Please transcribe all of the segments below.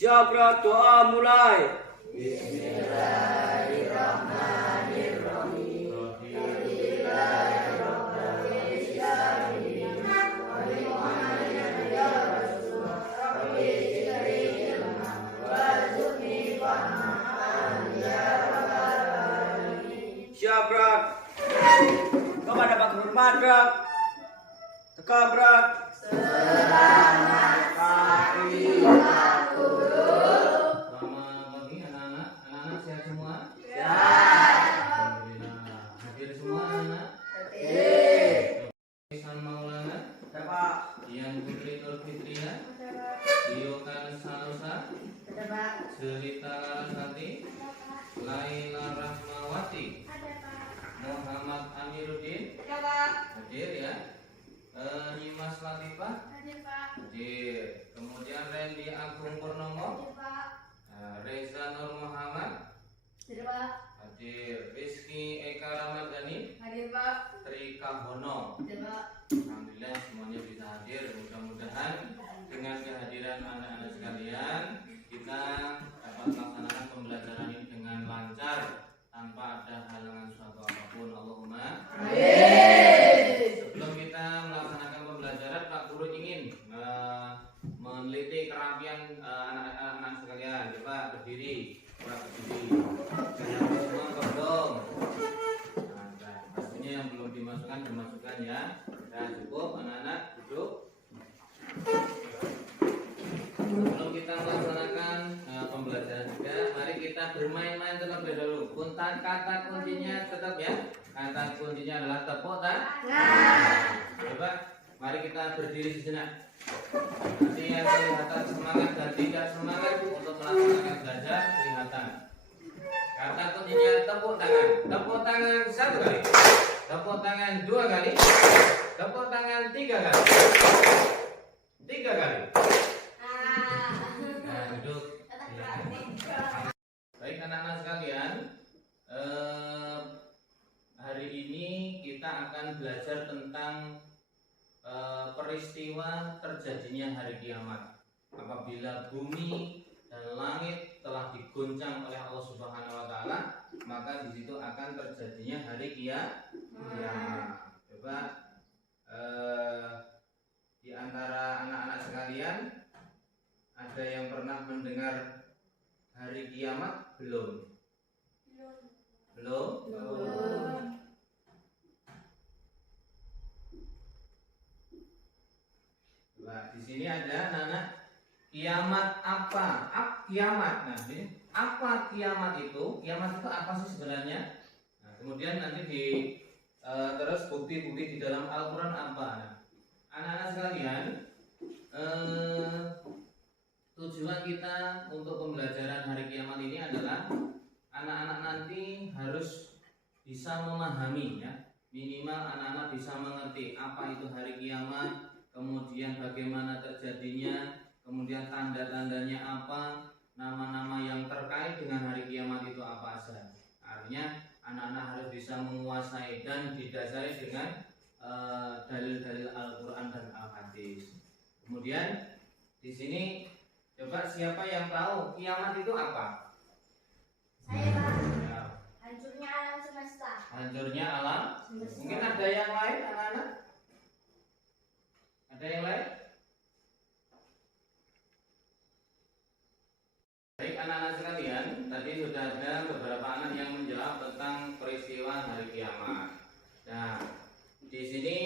Siap gerak doa mulai. Siap gerak. Kepada Pak Gubernur gerak. Teka gerak. Selamat pagi Pak Guru. Selamat pagi anak-anak. Anak-anak sehat semua? Sehat. Alhamdulillah. Hadir semua anak-anak? Hadir. Ihsan Maulana, Bapak. Dian Putri Nurfitria, Diokan Sanusa, Cerita Larasati, Laila Rahmawati, Muhammad Amiruddin, hadir ya. Nyimas Latifah, hadir. Kemudian Randy Agung Purnomo, Reza Nur Muhammad, hadir. Rizky Eka Ramadhani, Tri Kahono. Alhamdulillah semuanya bisa hadir. Mudah-mudahan dengan kehadiran anak-anak sekalian kita dapat melaksanakan pembelajaran ini dengan lancar tanpa ada halangan suatu apapun. Allahumma Amin. Sebelum kita melaksanakan pembelajaran, Pak Guru ingin meneliti kerapian anak-anak sekalian. Coba berdiri, jangan semua kondom. Nah, pastinya yang belum dimasukkan dimasukkan ya. Nah, cukup anak-anak duduk. Sebelum kita melaksanakan pembelajaran juga, mari kita bermain-main terlebih dahulu. Kata kuncinya tetap ya. Kata kuncinya adalah tepuk tangan. Coba, mari kita berdiri sejenak. Nanti yang kelihatan semangat dan tidak semangat untuk melaksanakan belajar kelihatan. Kata kuncinya tepuk tangan. Tepuk tangan 1 kali. Tepuk tangan 2 kali. Tepuk tangan 3 kali. 3 kali. Nah, duduk. Baik anak-anak sekalian, hari ini kita akan belajar tentang peristiwa terjadinya hari kiamat. Apabila bumi dan langit telah diguncang oleh Allah Subhanahu wa taala, maka di situ akan terjadinya hari kiamat. Coba di antara anak-anak sekalian ada yang pernah mendengar hari kiamat belum? Belum? Nah, di sini ada anak-anak kiamat apa? Kiamat. Nah, ini apa kiamat itu? Kiamat itu apa sih sebenarnya? Nah, kemudian nanti terus bukti-bukti di dalam Al-Qur'an apa? Nah, anak-anak sekalian, tujuan kita untuk pembelajaran hari kiamat ini adalah anak-anak nanti harus bisa memahami ya. Minimal anak-anak bisa mengerti apa itu hari kiamat, kemudian bagaimana terjadinya, kemudian tanda-tandanya apa, nama-nama yang terkait dengan hari kiamat itu apa saja. Artinya anak-anak harus bisa menguasai dan didasari dengan dalil-dalil Al-Qur'an dan Al-Hadis. Kemudian di sini coba siapa yang tahu kiamat itu apa? Saya Pak. Ya. Hancurnya alam semesta. Hancurnya alam. Mungkin ada yang lain anak-anak? Ada yang lain? Baik anak-anak sekalian, tadi sudah ada beberapa anak yang menjawab tentang peristiwa hari kiamat. Nah, di sini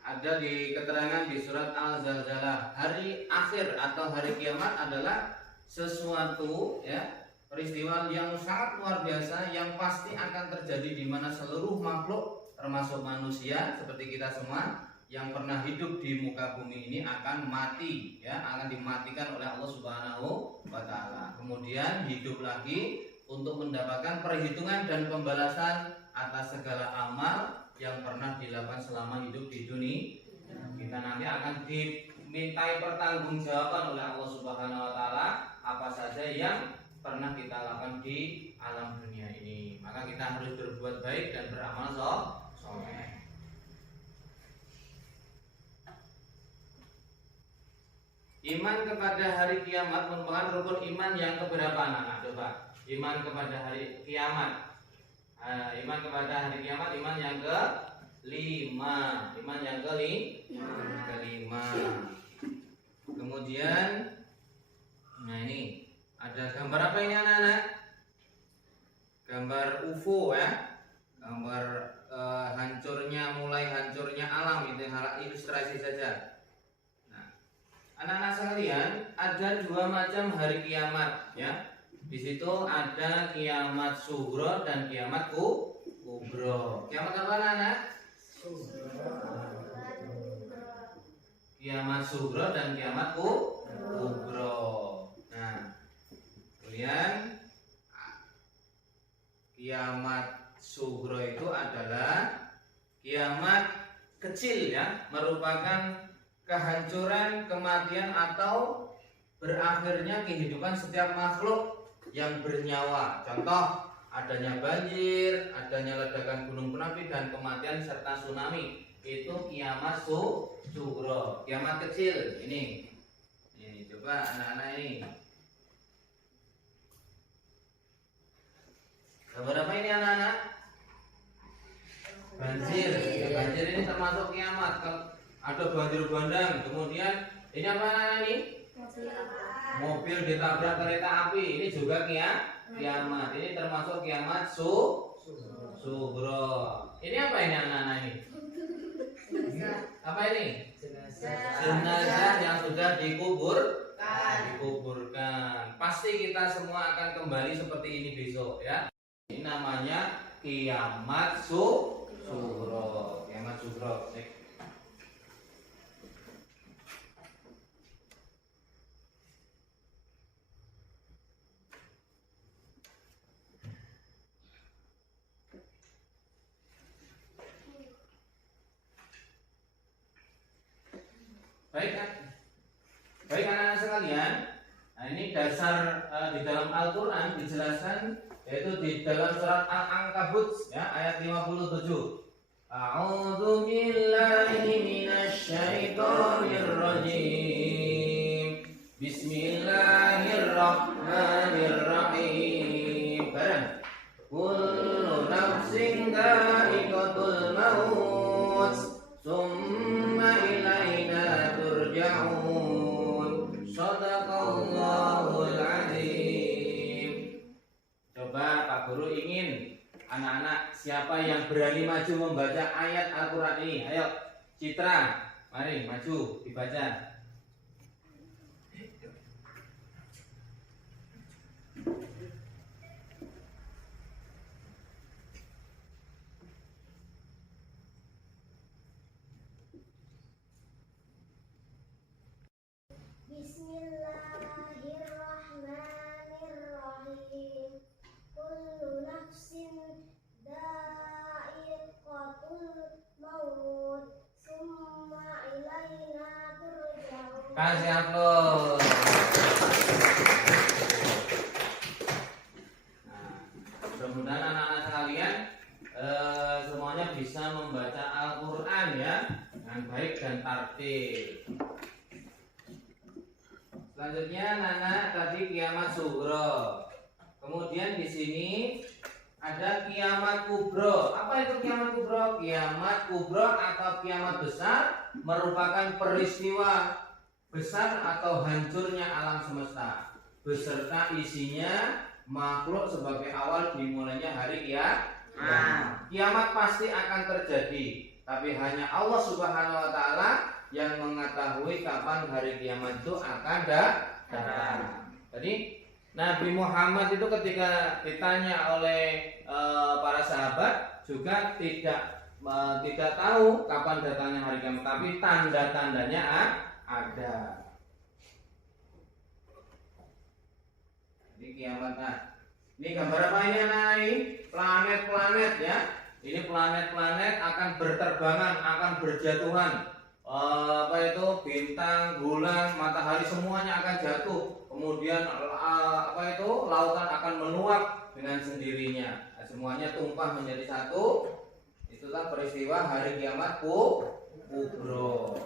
ada di keterangan di surat Al-Zalzalah, hari akhir atau hari kiamat adalah sesuatu ya, peristiwa yang sangat luar biasa yang pasti akan terjadi di mana seluruh makhluk termasuk manusia seperti kita semua yang pernah hidup di muka bumi ini akan mati ya, akan dimatikan oleh Allah Subhanahu wa taala. Kemudian hidup lagi untuk mendapatkan perhitungan dan pembalasan atas segala amal yang pernah dilakukan selama hidup di dunia. Kita nanti akan dimintai pertanggungjawaban oleh Allah Subhanahu wa taala apa saja yang pernah kita lakukan di alam dunia ini. Maka kita harus berbuat baik dan beramal soleh. Iman kepada hari kiamat merupakan rukun iman yang keberapa anak-anak? Coba. Iman kepada hari kiamat. Iman kepada hari kiamat iman yang kelima. Iman yang kelima. Kemudian nah ini ada gambar apa ini anak-anak? Gambar UFO ya. Gambar mulai hancurnya alam, itu ilustrasi saja. Anak-anak sekalian, ada dua macam hari kiamat ya. Di situ ada kiamat sughra dan kiamat kubro. Kiamat apa anak-anak? Kiamat sughra dan kiamat kubro. Nah, kemudian kiamat sughra itu adalah kiamat kecil ya, merupakan kehancuran, kematian atau berakhirnya kehidupan setiap makhluk yang bernyawa. Contoh, adanya banjir, adanya ledakan gunung berapi dan kematian serta tsunami. Itu kiamat sughra, kiamat kecil. Ini coba anak-anak ini. Gambar apa ini anak-anak? Banjir. Banjir ini termasuk kiamat. Ada banjir bandang, kemudian ini apa ini? Mobil ditabrak kereta api, ini juga kiamat. Ini termasuk kiamat sughra. Ini apa ini anak-anak ini? Apa ini? Jenazah yang sudah dikuburkan. Pasti kita semua akan kembali seperti ini besok ya. Ini namanya kiamat sughra. Kiamat sughra. Baik anak-anak sekalian, nah ini dasar di dalam Al-Quran dijelaskan, yaitu di dalam surat Al-Ankabut ya, ayat 57. A'udzu billahi minasy syaithanir rajim. Bismillahirrahmanirrahim. Bareng. Kullu nafsin dha'iqatul maut. Summa ilaina turja'un. Shadaqallahul azim. Coba Pak Guru ingin anak-anak siapa yang berani maju membaca ayat Al-Quran ini? Ayo, Citra, mari maju dibaca. Bismillahirrahmanirrahim. Kullu nafsin dha'iqatul maut. Summa ilaina turja'un. Kasih aplaus. Mudah-mudahan anak-anak sekalian semuanya bisa membaca Al-Quran ya dengan baik dan tartil. Selanjutnya anak-anak tadi kiamat sughra. Kemudian di sini ada kiamat kubro. Apa itu kiamat kubro? Kiamat kubro atau kiamat besar merupakan peristiwa besar atau hancurnya alam semesta beserta isinya makhluk sebagai awal dimulainya hari kiamat. Kiamat pasti akan terjadi, tapi hanya Allah Subhanahu wa taala yang mengetahui kapan hari kiamat itu akan datang. Jadi Nabi Muhammad itu ketika ditanya oleh para sahabat juga tidak tahu kapan datangnya hari kiamat, tapi tanda-tandanya ada. Ini kiamat. Ini gambar apa ini anak ini? Planet-planet ya. Ini planet-planet akan berterbangan, akan berjatuhan. Apa itu? Bintang, bulan, matahari semuanya akan jatuh. Kemudian apa itu? Lautan akan meluap dengan sendirinya. Semuanya tumpah menjadi satu. Itulah peristiwa hari kiamat kubro.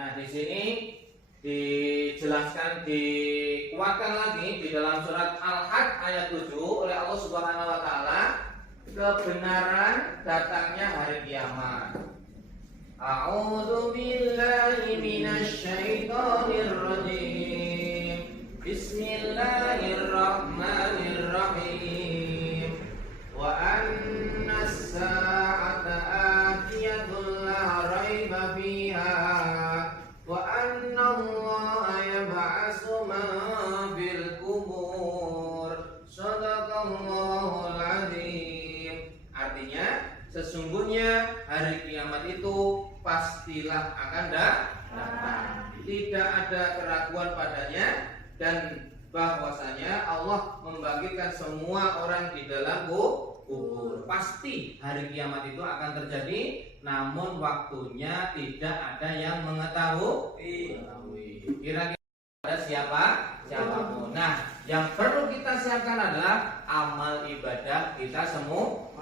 Nah, di sini dijelaskan, dikuatkan lagi di dalam surat Al-Hajj ayat 7 oleh Allah Subhanahu wa taala kebenaran datangnya hari kiamat. A'udzu billahi minasy syaithanir rajim. Bismillahirrahmanirrahim. Wa annas sa'ata atiyatun la raiba fiha wa anna Allaha yab'atsu man bil qubur. Shadaqallahul azim. Artinya, sesungguhnya hari kiamat itu pastilah akan datang. Tidak ada keraguan padanya, dan bahwasanya Allah membagikan semua orang di dalam kubur. Pasti hari kiamat itu akan terjadi, namun waktunya tidak ada yang mengetahui. Kira-kira ada siapapun. Nah, yang perlu kita siapkan adalah amal ibadah kita semua.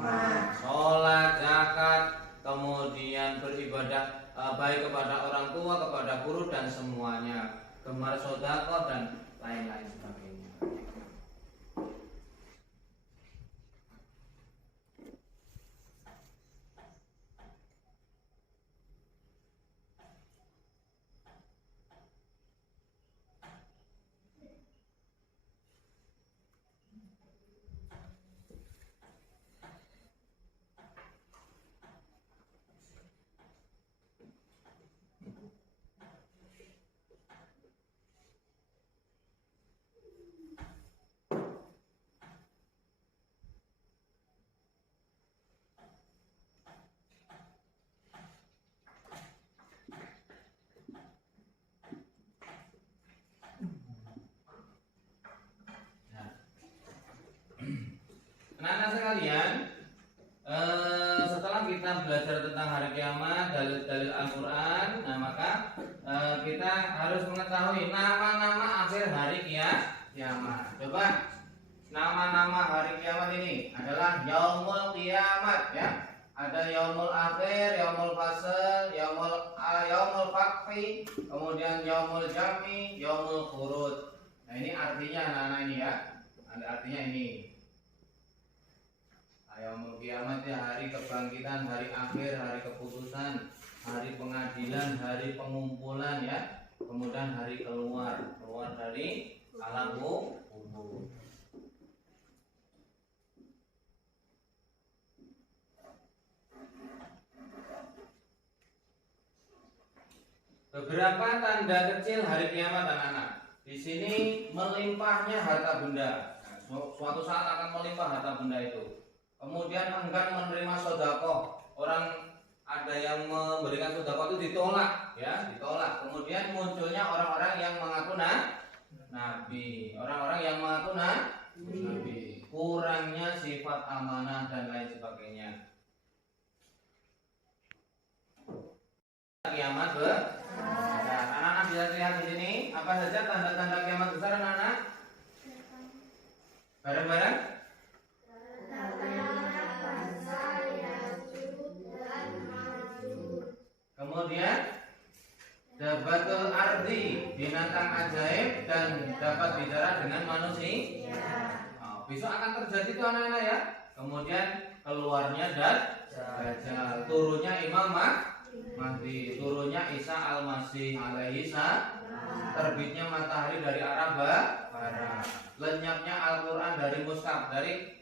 Sholat, zakat, kemudian beribadah baik kepada orang tua, kepada guru dan semuanya, gemar sedekah dan lain-lain sebagainya. Anak-anak sekalian, setelah kita belajar tentang hari kiamat, dalil-dalil Al-Quran, nah maka kita harus mengetahui nama-nama akhir hari kiamat. Coba, nama-nama hari kiamat ini adalah Yaumul Kiamat, ya. Ada Yaumul Akhir, Yaumul Fasl, Yaumul Fakfi, kemudian Yaumul Jam'i, Yaumul Khurud. Nah ini artinya anak-anak ini ya, artinya ini. Yaumul Kiamat ya, hari kebangkitan, hari akhir, hari keputusan, hari pengadilan, hari pengumpulan ya. Kemudian hari keluar dari alam kubur. Beberapa tanda kecil hari kiamat anak-anak. Di sini melimpahnya harta benda. Nah, suatu saat akan melimpah harta benda itu. Kemudian enggan menerima sedekah. Orang ada yang memberikan sedekah itu ditolak, ya, ditolak. Kemudian munculnya orang-orang yang mengaku nabi, orang-orang yang mengaku nabi. Kurangnya sifat amanah dan lain sebagainya. Kiamat besar. Anak-anak bisa lihat di sini apa saja tanda-tanda kiamat besar, anak-anak? Bareng-bareng. Kemudian dabatul ardi, binatang ajaib dan dapat bicara dengan manusia. Besok akan terjadi itu anak-anak ya. Kemudian keluarnya Dajjal, turunnya Imam Mahdi, turunnya Isa Al-Masih alaihi salam, terbitnya matahari dari arah barat, lenyapnya Al-Quran dari mushaf. Dari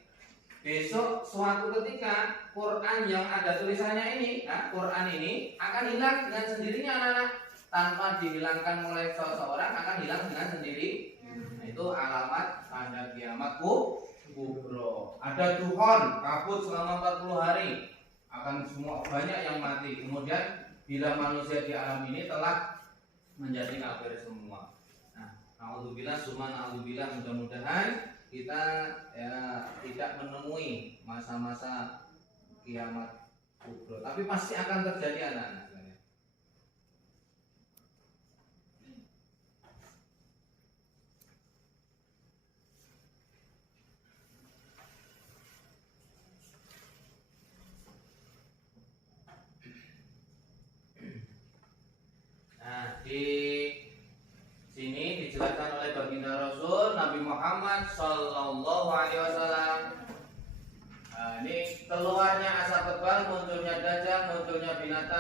besok suatu ketika Quran yang ada tulisannya ini, Quran ini akan hilang dengan sendirinya anak-anak, tanpa dihilangkan oleh seseorang, akan hilang dengan sendiri. Nah, itu alamat tanda kiamat kubro. Ada duhon, kabut selama 40 hari, akan semua banyak yang mati. Kemudian bila manusia di alam ini telah menjadi kafir semua. Nah, naudzubillah summa naudzubillah, mudah-mudahan kita ya tidak menemui masa-masa kiamat kubro, tapi pasti akan terjadi anak-anak. Nah,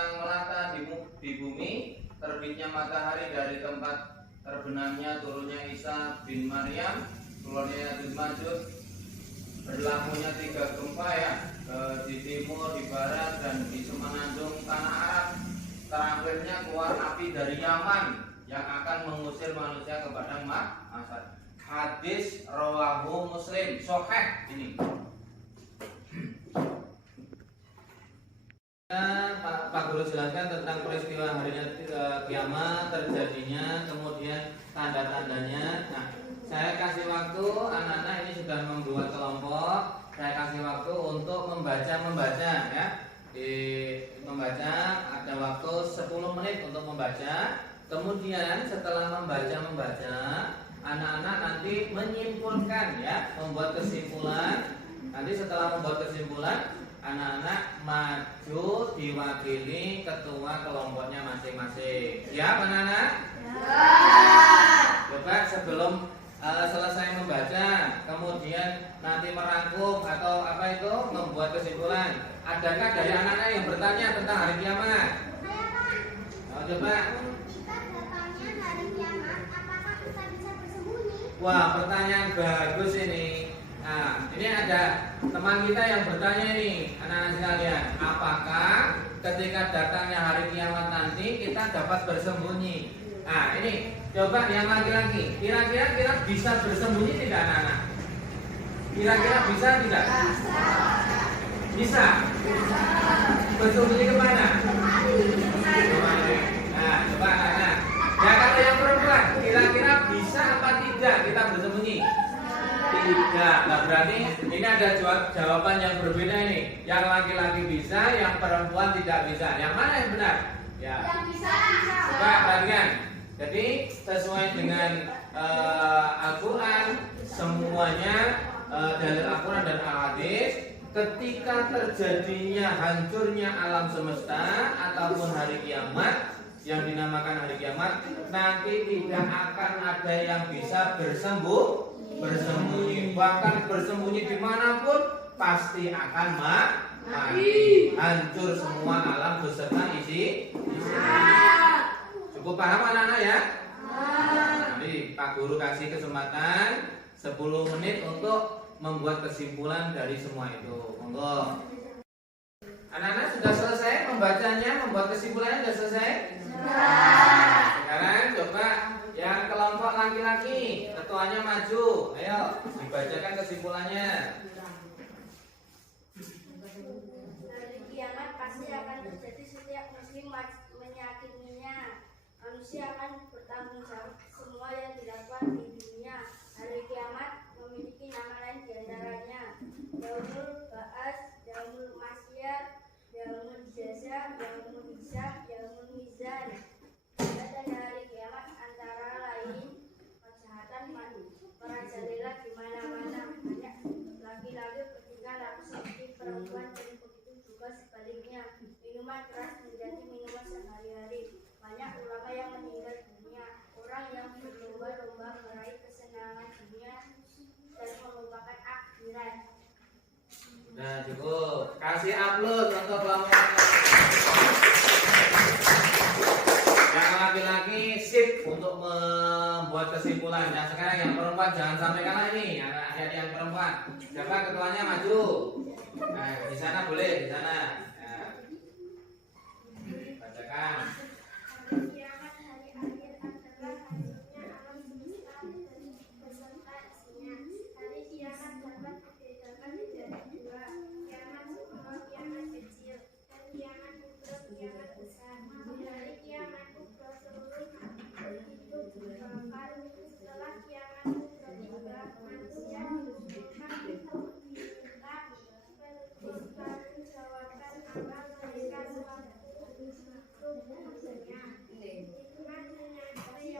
yang melata di bumi, terbitnya matahari dari tempat terbenamnya turunnya Isa bin Maryam, keluarnya Ya'juj Ma'juj, berlakunya 3 gempa ya, di timur, di barat, dan di semenanjung tanah Arab. Terakhirnya keluar api dari Yaman yang akan mengusir manusia ke padang mahsyar. Hadis rawahu Muslim, sahih ini. Pak Guru jelaskan tentang peristiwa harinya kiamat, terjadinya, kemudian tanda-tandanya. Nah, saya kasih waktu anak-anak ini sudah membuat kelompok. Saya kasih waktu untuk membaca ya. Membaca ada waktu 10 menit untuk membaca. Kemudian setelah membaca, anak-anak nanti menyimpulkan ya, membuat kesimpulan. Nanti setelah membuat kesimpulan, anak-anak maju diwakili ketua kelompoknya masing-masing. Siap anak-anak? Ya. Coba sebelum selesai membaca, kemudian nanti merangkum atau apa itu membuat kesimpulan. Adakah dari anak-anak yang bertanya tentang hari kiamat? Coba. Jika datangnya hari kiamat, apakah kita bisa bersembunyi? Wah, pertanyaan bagus ini. Nah, ini ada teman kita yang bertanya ini, anak-anak sekalian, apakah ketika datangnya hari kiamat nanti kita dapat bersembunyi? Nah, ini coba yang laki-laki, kira-kira bisa bersembunyi tidak anak-anak? Kira-kira bisa tidak? Bisa. Bersembunyi kemana? Nah, coba anak-anak. Ya kalau yang perempuan, kira-kira bisa apa tidak kita bersembunyi? Tidak. Nah, berarti ini ada jawaban yang berbeda ini. Yang laki-laki bisa, yang perempuan tidak bisa. Yang mana yang benar? Ya. Yang bisa. Coba perhatikan. Jadi sesuai dengan Al-Quran, semuanya dari Al-Quran dan Al-Hadis, ketika terjadinya hancurnya alam semesta ataupun hari kiamat yang dinamakan hari kiamat, nanti tidak akan ada yang bisa bersembunyi, bahkan bersembunyi dimanapun pasti akan mati, hancur semua alam beserta isi. Cukup paham anak-anak ya? Nanti Pak Guru kasih kesempatan 10 menit untuk membuat kesimpulan dari semua itu. Monggo. Anak-anak sudah selesai membacanya, membuat kesimpulannya sudah selesai? Sekarang coba yang kelompok laki-laki, ketuanya maju. Ayo, dibacakan kesimpulannya. Hari kiamat pasti akan terjadi setiap muslim menyakininya. Manusia akan bertanggung jawab semua yang dilakukan di dunia. Hari kiamat memiliki nama lain diantaranya Yaumul Ba'ats, Yaumul Masyar, Yaumul Jaza, Yaumul Hisab, Yaumul Mizan. Dan hari kiamat antara lain kejahatan merajalela di mana-mana. Banyak laki-laki ketika laku seperti perempuan dan begitu juga sebaliknya. Minuman keras menjadi minuman sehari-hari. Banyak ulama yang meninggal dunia. Orang yang berlomba-lomba meraih kesenangan dunia dan melupakan akhirat. Nah, cukup. Kasih upload untuk kelompok. Yang laki-laki sip untuk membuat kesimpulan. Yang sekarang yang perempuan jangan sampai kalah ini. Anak-anak yang perempuan. Siapa ketuanya maju? Nah, di sana boleh, di sana. Nah. Bacakan. Hari kiamat, hari akhir adalah hancurnya alam semesta beserta isinya. Hari kiamat dapat dibedakan menjadi dua, kiamat kubra, kiamat kecil, dan kiamat kubra, kiamat besar. Hari kiamat kubra seluruh makhluk hidup dibakar. Setelah kiamat kubra tiba, manusia diberikan untuk diminta pertanggungjawaban amal mereka selaku Hikmah menyadari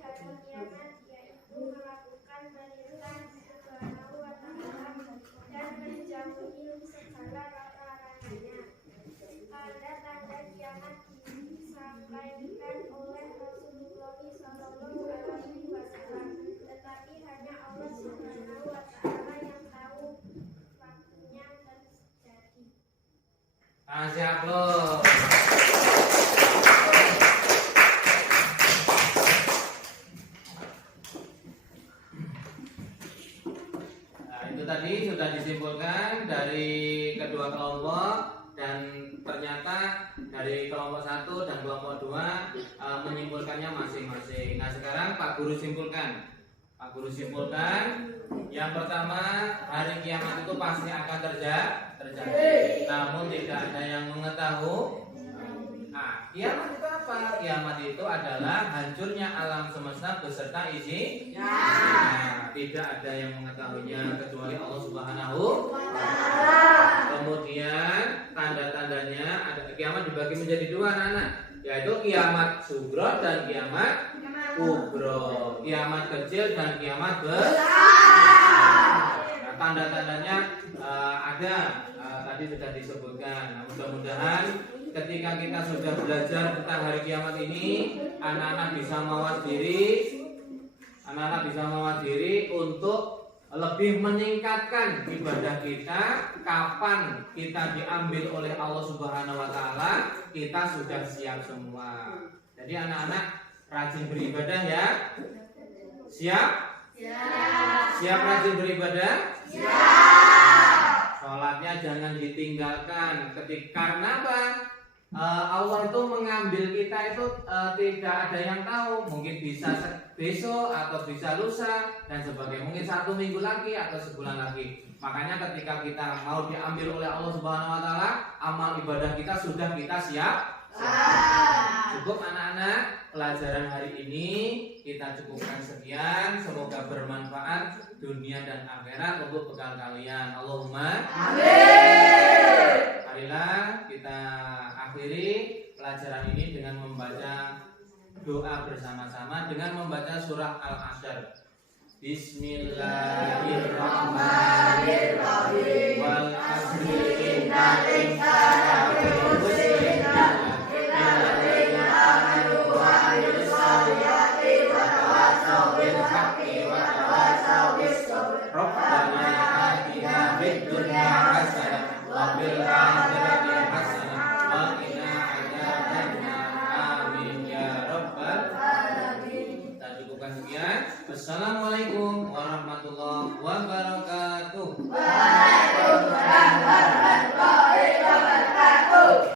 hari kiamat yaitu melakukan perintah Subhanahu wa Ta'ala dan menjauhi segala larangannya. Tanda-tanda kiamat disampaikan oleh Rasulullah SAW, tetapi hanya Allah Subhanahu wa Ta'ala yang tahu waktunya terjadi. Kasih upload. 1 dan kelompok 2 menyimpulkannya masing-masing. Nah, sekarang Pak Guru simpulkan. Pak Guru simpulkan, yang pertama, hari kiamat itu pasti akan terjadi. Namun tidak ada yang mengetahui. Nah, kiamat itu apa? Kiamat itu adalah hancurnya alam semesta beserta isi. Nah, tidak ada yang mengetahuinya kecuali Allah Subhanahu wa Ta'ala. Kemudian tanda-tandanya ada kiamat dibagi menjadi 2 anak-anak, yaitu kiamat sugro dan kiamat kubro, kiamat kecil dan kiamat besar. Nah, tanda-tandanya ada, tadi sudah disebutkan. Nah, mudah-mudahan ketika kita sudah belajar tentang hari kiamat ini, anak-anak bisa mawas diri untuk lebih meningkatkan ibadah kita. Kapan kita diambil oleh Allah Subhanahu wa Ta'ala, kita sudah siap semua. Jadi anak-anak rajin beribadah ya. Siap? Siap rajin beribadah? Sholatnya jangan ditinggalkan. Karena apa? Allah itu mengambil kita itu tidak ada yang tahu. Mungkin bisa besok atau bisa lusa dan sebagainya. Mungkin 1 minggu lagi atau sebulan lagi. Makanya ketika kita mau diambil oleh Allah Subhanahu wa Ta'ala, amal ibadah kita sudah kita siap. Cukup anak-anak, pelajaran hari ini kita cukupkan sekian. Semoga bermanfaat dunia dan akhirat untuk bekal kalian. Allahumma amin. Marilah kita akhiri pelajaran ini dengan membaca doa bersama-sama dengan membaca surah Al-Hasyr. Bismillahirrahmanirrahim. Wal 'asri innal insana